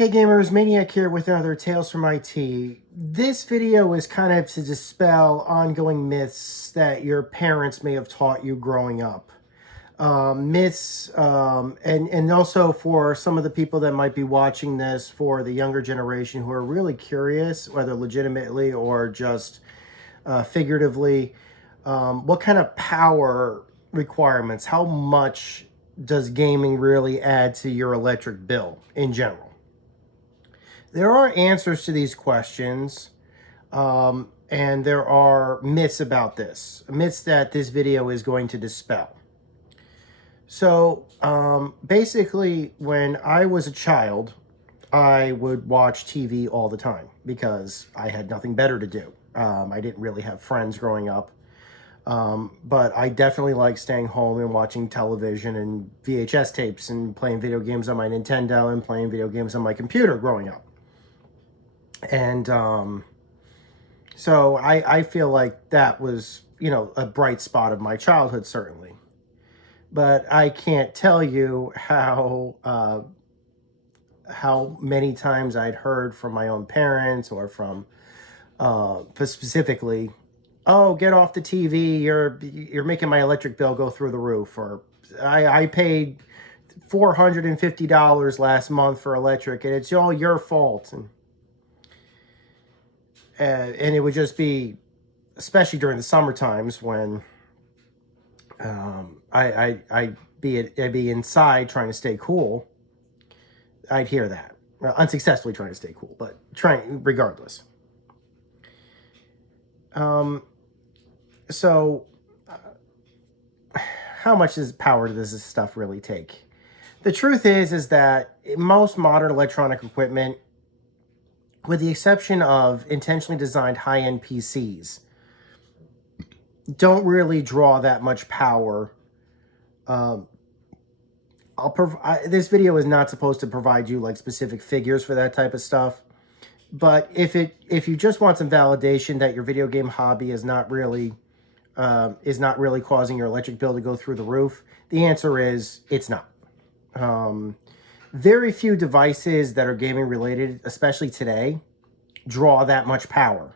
Hey gamers, Maniac here with another Tales from IT. This video is kind of to dispel ongoing myths that your parents may have taught you growing up. Myths, and also for some of the people that might be watching this, for the younger generation who are really curious, whether legitimately or just figuratively, what kind of power requirements, how much does gaming really add to your electric bill in general? There are answers to these questions, and there are myths about this, myths that this video is going to dispel. So basically, when I was a child, I would watch TV all the time because I had nothing better to do. I didn't really have friends growing up, but I definitely liked staying home and watching television and VHS tapes and playing video games on my Nintendo and playing video games on my computer growing up. And so I feel like that was, a bright spot of my childhood, certainly. But I can't tell you how many times I'd heard from my own parents or from specifically, "Oh, get off the TV! You're making my electric bill go through the roof." Or I paid $450 last month for electric, and it's all your fault. And it would just be, especially during the summer times when I'd be inside trying to stay cool. I'd hear that. Well, unsuccessfully trying to stay cool, but trying regardless. So how much power does this stuff really take? The truth is that most modern electronic equipment, with the exception of intentionally designed high-end PCs, don't really draw that much power. This video is not supposed to provide you like specific figures for that type of stuff, but if you just want some validation that your video game hobby is not really causing your electric bill to go through the roof, the answer is it's not. Very few devices that are gaming related, especially today, draw that much power.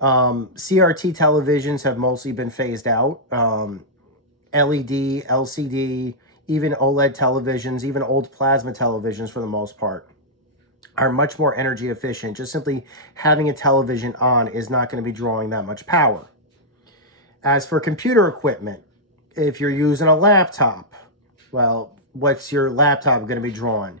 CRT televisions have mostly been phased out. LED, LCD, even OLED televisions, even old plasma televisions for the most part, are much more energy efficient. Just simply having a television on is not going to be drawing that much power. As for computer equipment, if you're using a laptop, well, what's your laptop going to be drawing?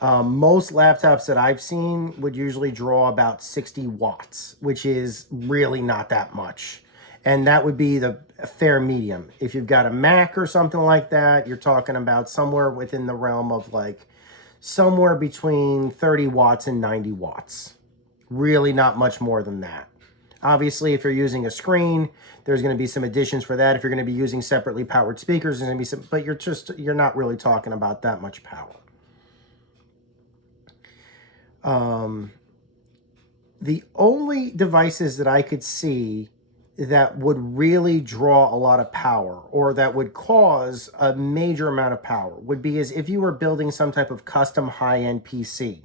Most laptops that I've seen would usually draw about 60 watts, which is really not that much. And that would be the fair medium. If you've got a Mac or something like that, you're talking about somewhere within the realm of like somewhere between 30 watts and 90 watts. Really not much more than that. Obviously, if you're using a screen, there's going to be some additions for that. If you're going to be using separately powered speakers, there's going to be some, but you're not really talking about that much power. The only devices that I could see that would really draw a lot of power or that would cause a major amount of power would be as if you were building some type of custom high-end PC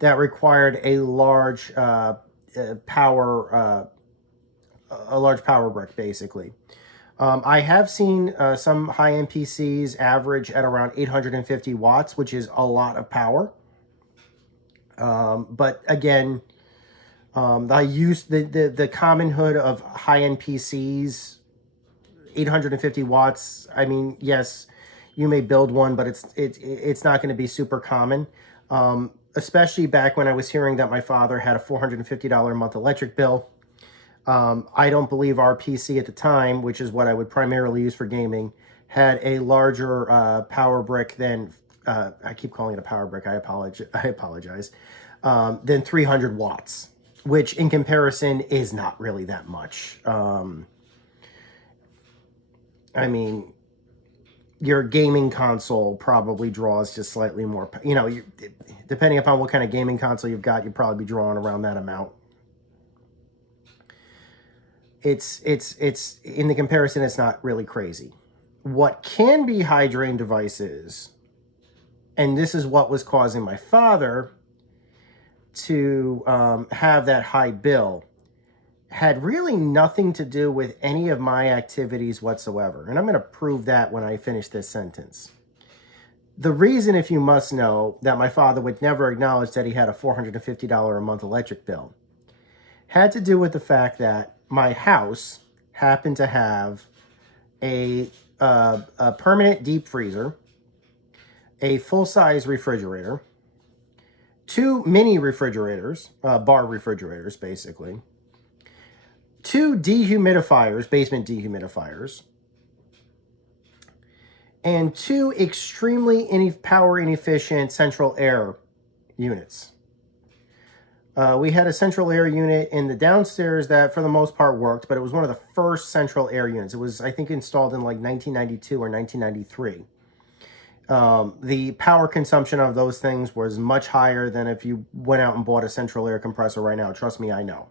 that required a large power brick, basically. I have seen some high-end PCs average at around 850 watts, which is a lot of power. But again, I use the common hood of high-end PCs, 850 watts. I mean, yes, you may build one, but it's not going to be super common. Especially back when I was hearing that my father had a $450 a month electric bill. I don't believe our PC at the time, which is what I would primarily use for gaming, had a larger power brick than, I keep calling it a power brick, I apologize, than 300 watts, which in comparison is not really that much. I mean, your gaming console probably draws just slightly more, depending upon what kind of gaming console you've got, you'd probably be drawing around that amount. It's in the comparison, it's not really crazy. What can be high drain devices, and this is what was causing my father to have that high bill had really nothing to do with any of my activities whatsoever. And I'm going to prove that when I finish this sentence. The reason, if you must know, that my father would never acknowledge that he had a $450 a month electric bill had to do with the fact that my house happened to have a permanent deep freezer, a full-size refrigerator, 2 mini refrigerators, bar refrigerators, basically, 2 dehumidifiers, basement dehumidifiers, and 2 extremely power inefficient central air units. We had a central air unit in the downstairs that for the most part worked, but it was one of the first central air units. It was, I think, installed in like 1992 or 1993. The power consumption of those things was much higher than if you went out and bought a central air compressor right now. Trust me, I know.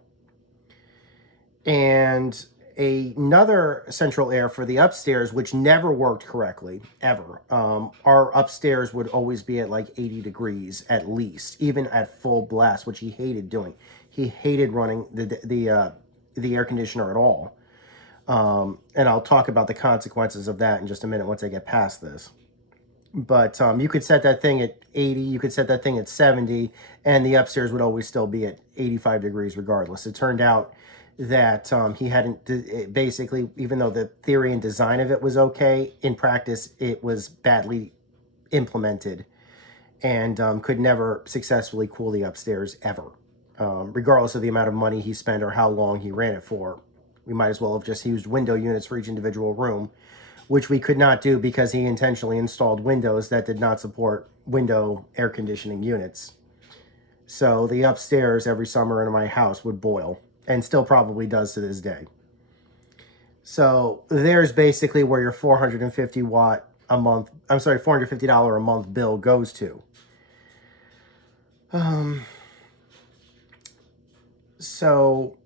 And another central air for the upstairs, which never worked correctly, ever. Our upstairs would always be at like 80 degrees at least, even at full blast, which he hated doing. He hated running the air conditioner at all. And I'll talk about the consequences of that in just a minute once I get past this. But you could set that thing at 80, you could set that thing at 70, and the upstairs would always still be at 85 degrees regardless. It turned out that he hadn't, basically, even though the theory and design of it was okay, in practice it was badly implemented and could never successfully cool the upstairs ever, regardless of the amount of money he spent or how long he ran it for. We might as well have just used window units for each individual room, which we could not do because he intentionally installed windows that did not support window air conditioning units. So the upstairs every summer in my house would boil, and still probably does to this day. So there's basically where your $450 a month bill goes to. So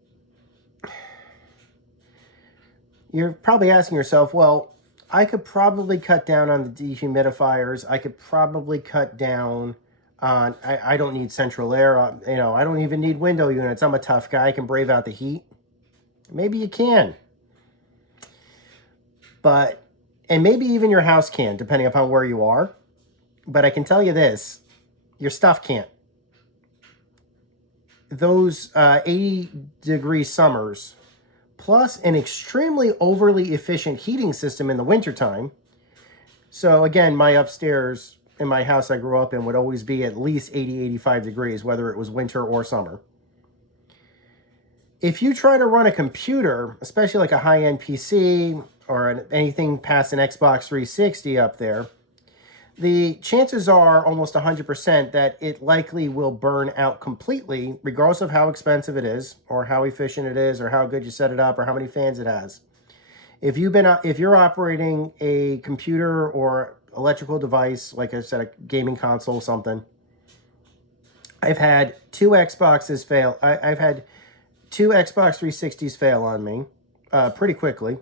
you're probably asking yourself, well, I could probably cut down on the dehumidifiers. I could probably cut down on, I don't need central air. I don't even need window units. I'm a tough guy. I can brave out the heat. Maybe you can. But, and maybe even your house can, depending upon where you are. But I can tell you this, your stuff can't. Those 80-degree summers, plus an extremely overly efficient heating system in the wintertime. So again, my upstairs in my house I grew up in would always be at least 80, 85 degrees, whether it was winter or summer. If you try to run a computer, especially like a high-end PC or anything past an Xbox 360 up there, the chances are almost 100% that it likely will burn out completely, regardless of how expensive it is, or how efficient it is, or how good you set it up, or how many fans it has. If you're operating a computer or electrical device, like I said, a gaming console, something, I've had 2 Xboxes fail. I've had 2 Xbox 360s fail on me pretty quickly.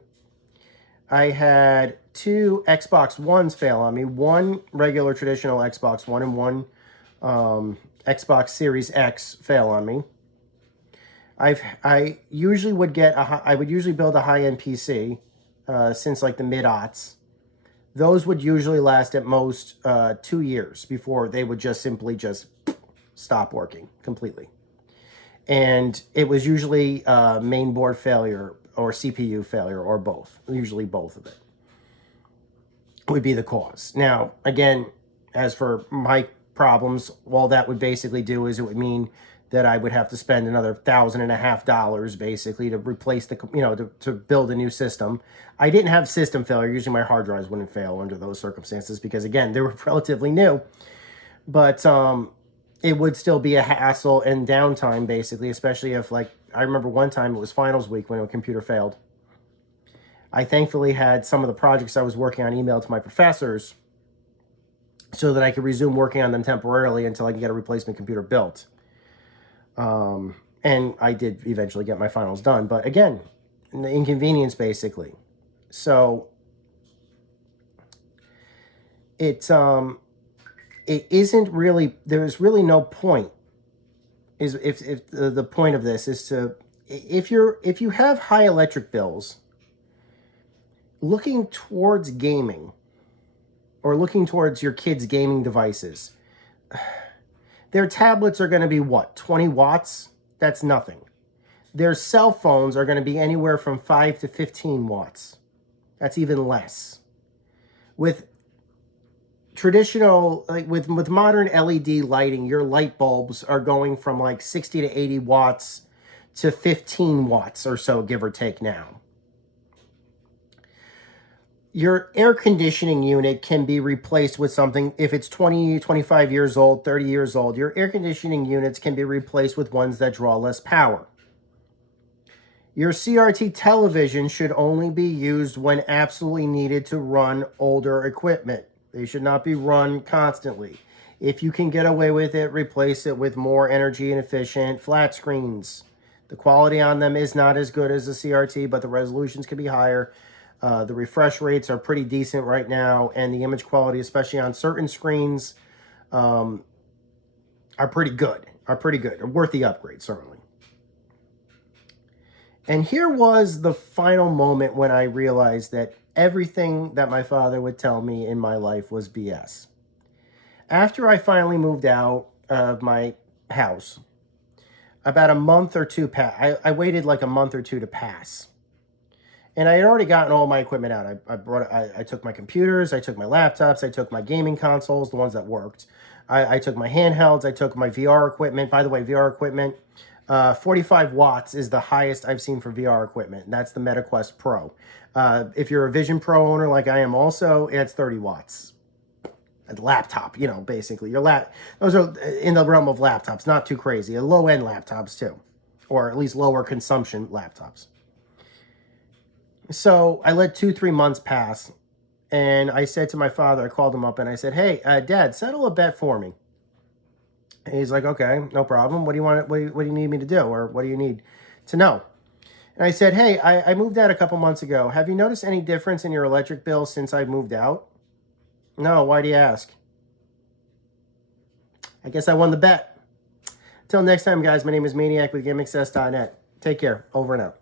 I had 2 Xbox Ones fail on me. One regular traditional Xbox One and one Xbox Series X fail on me. I usually would build a high-end PC since like the mid-aughts. Those would usually last at most 2 years before they would just simply stop working completely. And it was usually main board failure or CPU failure or both. Usually both of it would be the cause. Now, again, as for my problems, all that would basically do is it would mean that I would have to spend another $1,500 basically to replace to build a new system. I didn't have system failure. Usually my hard drives wouldn't fail under those circumstances because, again, they were relatively new. But it would still be a hassle and downtime, basically, especially if, like, I remember one time it was finals week when a computer failed. I thankfully had some of the projects I was working on emailed to my professors so that I could resume working on them temporarily until I could get a replacement computer built. And I did eventually get my finals done. But again, the inconvenience, basically. So it isn't really, there's really no point is if the point of this is to, if you have high electric bills, looking towards gaming or looking towards your kids' gaming devices, their tablets are going to be what, 20 watts? That's nothing. Their cell phones are going to be anywhere from 5 to 15 watts. That's even less. With traditional, like with modern LED lighting, your light bulbs are going from like 60 to 80 watts to 15 watts or so, give or take now. Your air conditioning unit can be replaced with something, if it's 20, 25 years old, 30 years old, your air conditioning units can be replaced with ones that draw less power. Your CRT television should only be used when absolutely needed to run older equipment. They should not be run constantly. If you can get away with it, replace it with more energy and efficient flat screens. The quality on them is not as good as the CRT, but the resolutions can be higher. The refresh rates are pretty decent right now, and the image quality, especially on certain screens, are pretty good. Worth the upgrade, certainly. And here was the final moment when I realized that everything that my father would tell me in my life was BS. After I finally moved out of my house, about a month or two passed. I waited like a month or two to pass. And I had already gotten all my equipment out. I took my computers, I took my laptops, I took my gaming consoles, the ones that worked. I took my handhelds, I took my VR equipment. By the way, VR equipment, 45 watts is the highest I've seen for VR equipment. And that's the MetaQuest Pro. If you're a Vision Pro owner like I am also, it's 30 watts. A laptop, you know, basically. Those are in the realm of laptops, not too crazy. Low-end laptops too, or at least lower consumption laptops. So I let 2-3 months pass, and I said to my father, I called him up and I said, hey, Dad, settle a bet for me. And he's like, okay, no problem. What do you want? What do you need me to do? Or what do you need to know? And I said, hey, I moved out a couple months ago. Have you noticed any difference in your electric bill since I moved out? No, why do you ask? I guess I won the bet. Until next time, guys, my name is Maniac with GameAccess.net. Take care. Over and out.